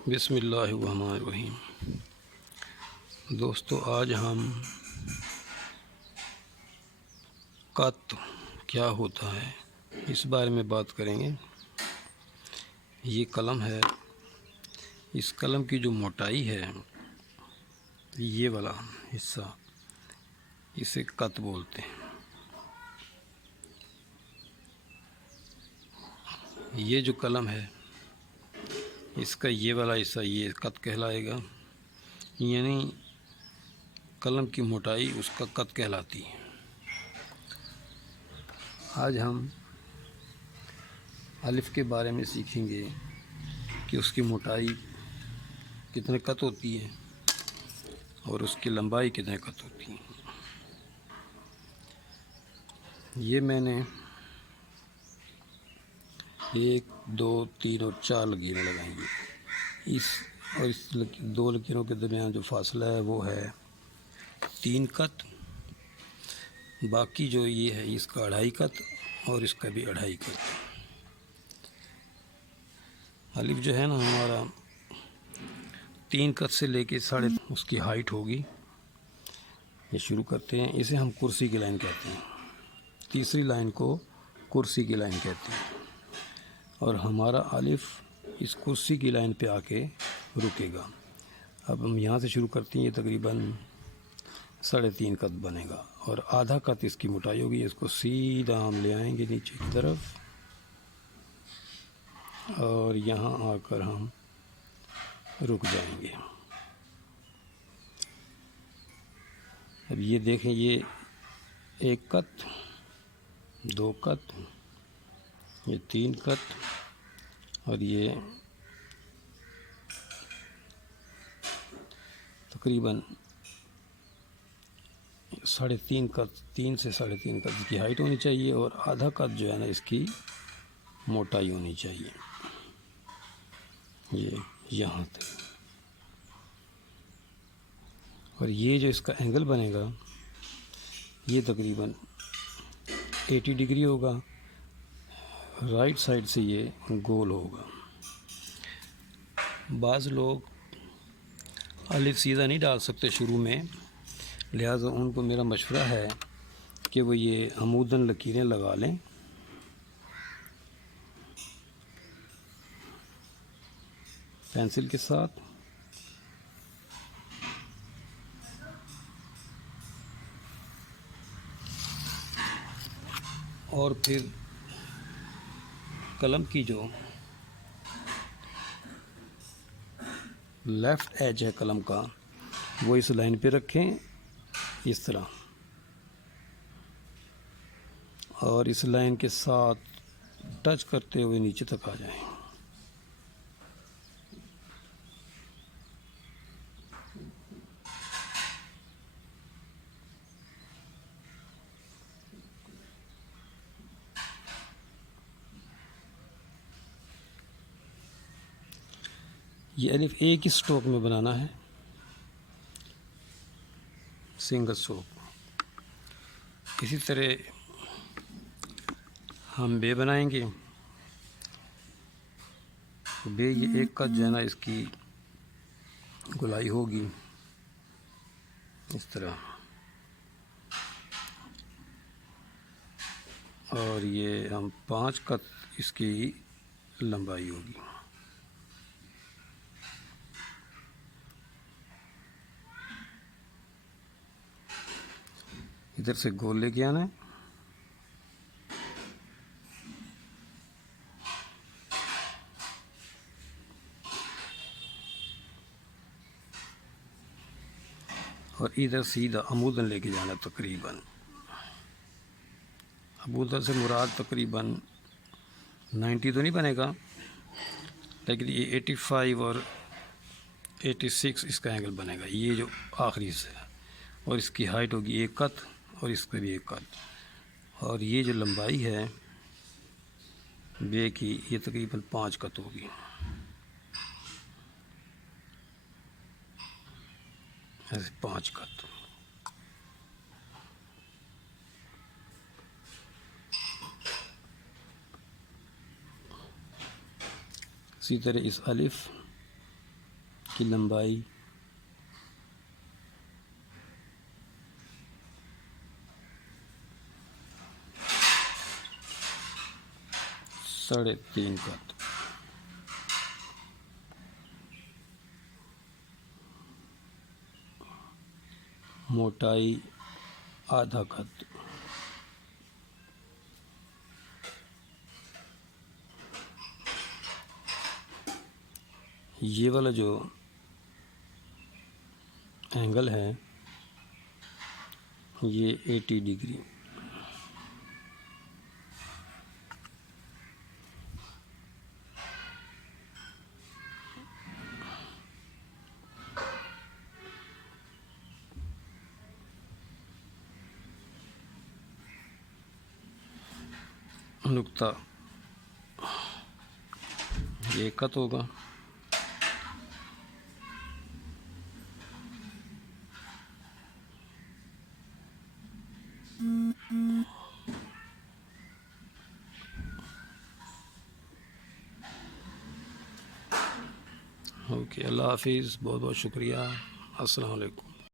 बिस्मिल्लाहिर्रहमानिर्रहीम। दोस्तों, आज हम कत क्या होता है इस बारे में बात करेंगे। ये कलम है, इस कलम की जो मोटाई है, ये वाला हिस्सा, इसे कत बोलते हैं। ये जो कलम है, इसका ये वाला हिस्सा ये कत कहलाएगा, यानी कलम की मोटाई उसका कत कहलाती है। आज हम अलिफ के बारे में सीखेंगे कि उसकी मोटाई कितने कत होती है और उसकी लंबाई कितने कत होती है। ये मैंने 1, 2, 3 और 4 लकीरें लगाएंगी। इस दो लकीरों के दरमियान जो फासला है वो है 3 कत। बाकी जो ये है इसका 2.5 कत और इसका भी 2.5 कत। अलिफ जो है ना हमारा 3 कत से लेके साढ़े उसकी हाइट होगी। ये शुरू करते हैं, इसे हम कुर्सी की लाइन कहते हैं। तीसरी लाइन को कुर्सी की लाइन कहते हैं और हमारा अलिफ इस कुर्सी की लाइन पे आके रुकेगा। अब हम यहाँ से शुरू करते हैं, ये तकरीबन 3.5 कत बनेगा और आधा कत इसकी मोटाई होगी। इसको सीधा हम ले आएंगे नीचे की तरफ और यहाँ आकर हम रुक जाएंगे। अब ये देखें, ये 1 कत, 2 कत, ये 3 कत और ये तकरीबन 3.5 कत, 3 से 3.5 कत की हाइट होनी चाहिए और आधा कत जो है ना इसकी मोटाई होनी चाहिए, ये यहाँ तक। और ये जो इसका एंगल बनेगा ये तकरीबन 80 डिग्री होगा। राइट साइड से ये गोल होगा। बाज़ लोग अलिफ सीधा नहीं डाल सकते शुरू में, लिहाजा उनको मेरा मशवरा है कि वो ये अमूदन लकीरें लगा लें। पेंसिल के साथ और फिर कलम की जो लेफ़्ट एज है कलम का वो इस लाइन पे रखें इस तरह, और इस लाइन के साथ टच करते हुए नीचे तक आ जाएं। ये अलिफ एक ही स्ट्रोक में बनाना है, सिंगल स्ट्रोक। इसी तरह हम बे बनाएंगे। बे ये 1 कत जो है ना इसकी गोलाई होगी इस तरह, और ये हम 5 कत इसकी लंबाई होगी। इधर से गोल लेके आना है और इधर सीधा अमूदन लेके जाना। तकरीबन अमूदन से मुराद तकरीबन 90 तो नहीं बनेगा, लेकिन ये 85 और 86 इसका एंगल बनेगा। ये जो आखिरी हिस्सा है और इसकी हाइट होगी 1 कत और इस पर भी 1 कत, और ये जो लंबाई है बे की ये तकरीबन 5 कत होगी। ऐसे 5 कत। इसी तरह इस अलिफ इसकी लंबाई 3.5 कत। मोटाई आधा कत। ये वाला जो एंगल है ये 80 डिग्री। नुक्ता ये कत होगा। ओके, अल्लाह हाफिज़, बहुत बहुत शुक्रिया, अस्सलाम वालेकुम।